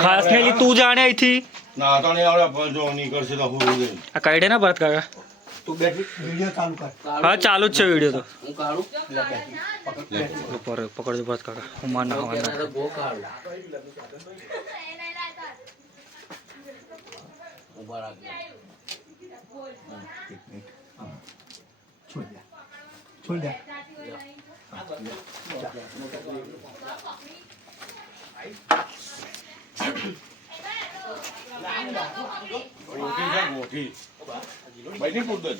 ખાસ નહીં તું જાણે અહીંથી ના તો નહીં આવડે પણ જો નીકળશે તો હું આ કાઢે ને ભરત કાકા તું બેઠી વિડિયો ચાલુ કર હા ચાલુ જ છે વિડીયો તો હું કાઢું પકડજો ભરત કાકા હું માર ના બહુ કાઢું ઉભા રાખ છોડ દે મોટી બની પૂછ દો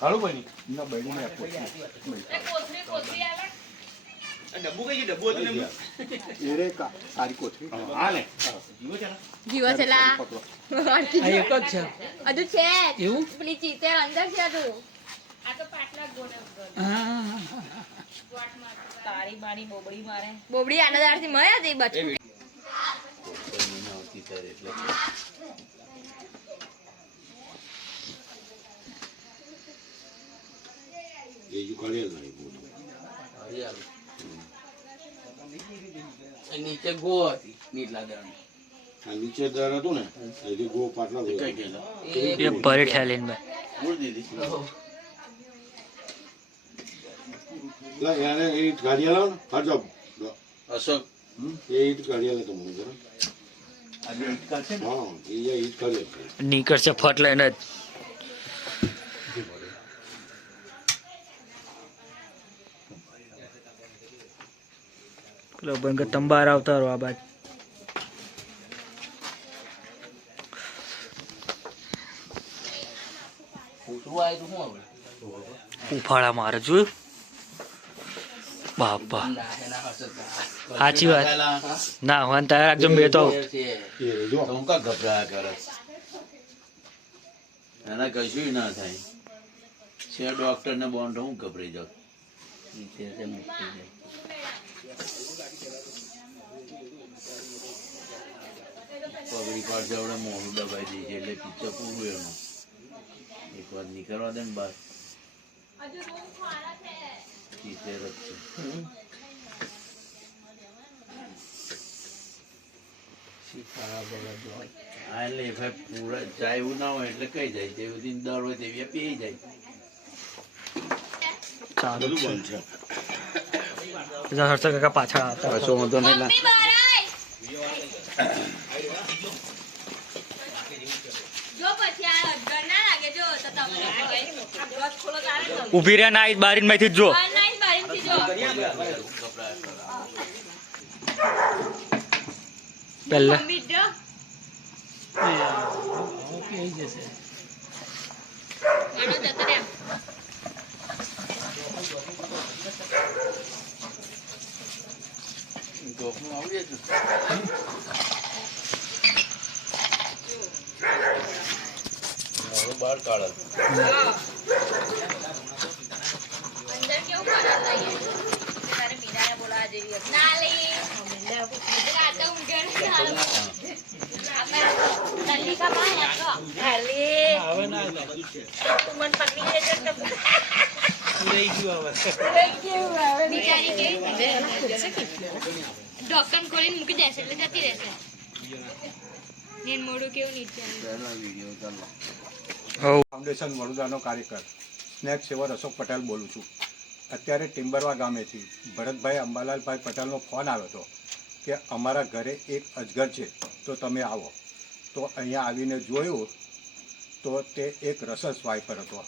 હાલો બની ના બની ને કોથરી આવે ડબ્બુ કઈ ડબ્બુ હતું ને એરે સારી કોથરી હા ને જીવો છે લા આ એક જ છે અજુ છે એવું પેલી ચીતે અંદર છે તું આ તો પાટલા ગોને તારી બાણી બોબડી મારે બોબડી આનંદારથી મળ્યા તે બચકું ये जो करेल नहीं बोलो નીચે ગો હતી નીચલા દળ આ નીચે દર હતું ને એ ગો પાટલા કઈ ગયેલા એ ભરે ઠેલીન ભાઈ મૂળ દીધી લા યાર એ ગાડી લાવ ને હટો અશોક એ ઈટ ગાડી લે તમને જરા આજે ઈટ કાઢશે હા એ ઈટ કાઢે નીકળશે ફટ લઈને જ પેલો બંગ તંબાર આવતા રહો આ બાજુ કૂતરું આવ્યું તું શું હવે ઉફાળા મારે જોયું બાપા સાચી વાત ના હું તારે રાખજો મેં તો હું કા ગભરાયા કરે એના કશું ના થાય છે ડોક્ટર ને બોન્ડ હું ગભરાઈ જાઉં પગડી પાડશે આવડે મોડું દબાઈ દઈ છે એટલે પિક્ચર પૂરું એનું એક વાર નીકળવા દે ને બહાર ચીતેર જ છે હા એટલે પૂરા જાય એવું ના હોય એટલે કઈ જાય જેવું દિન દર હોય તેવી પી જાય ચાલુ બધું બંધ છે હર્ષદ કાકા પાછળ આવતા કશો વાંધો નહીં મમ્મી બહાર આય જો પછી આ અડધર ના લાગે જો તો તમને આ બ્રશ ખોલો તારે તો ઊભી રહ્યા ના બારીન માંથી જો બહાર ના બારીથી જો પહેલા મમ્મી જો એનો જતો રે ગોખનું આવી જતું બહાર કાઢે અંદર કેવું કલર લઈએ તારે મીરાને બોલાવા જેવી હતી. ના લઈએ આ તો ઊંઘે ને આપણે તલ્લીકા માં હેકો હેલી હવે ના તું મન પકડી લેજો તો લઈ ગયું હવે બિચારી કેવી ઢોકન ખોલીને મૂકી દેશે એટલે જતી રહેશે નેન મોડું કેવું નીચે ફાઉન્ડેશન વડોદરાનો કાર્યકર સ્નેક સેવર અશોક પટેલ બોલું છું. અત્યારે ટિમ્બરવા ગામેથી ભરતભાઈ અંબાલાલભાઈ પટેલનો ફોન આવ્યો હતો કે અમારા ઘરે એક અજગર છે તો તમે આવો. તો અહીંયા આવીને જોયું તો તે એક રસસ વાઇપર હતો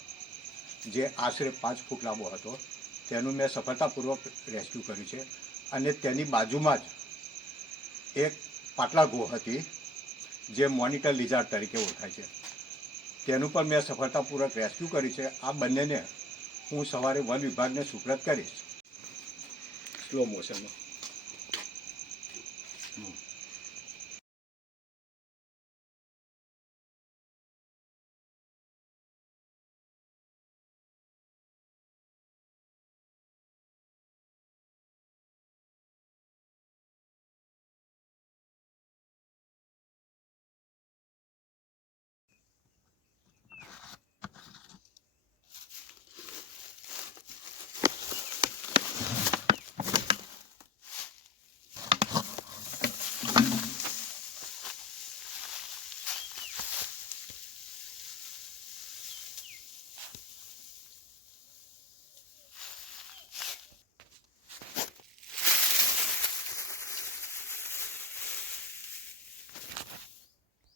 જે આશરે 5 ફૂટ લાંબો હતો. તેનું મેં સફળતાપૂર્વક રેસ્ક્યુ કર્યું છે અને તેની બાજુમાં જ એક પાટલા ગો હતી જે મોનિટર લિઝાર્ડ તરીકે ઓળખાય છે. તેનું પણ મેં સફળતાપૂર્વક રેસ્ક્યુ કર્યું છે. આ બંનેને હું સવારે વન વિભાગને સુપ્રત કરીશ સ્લો મોશનમાં.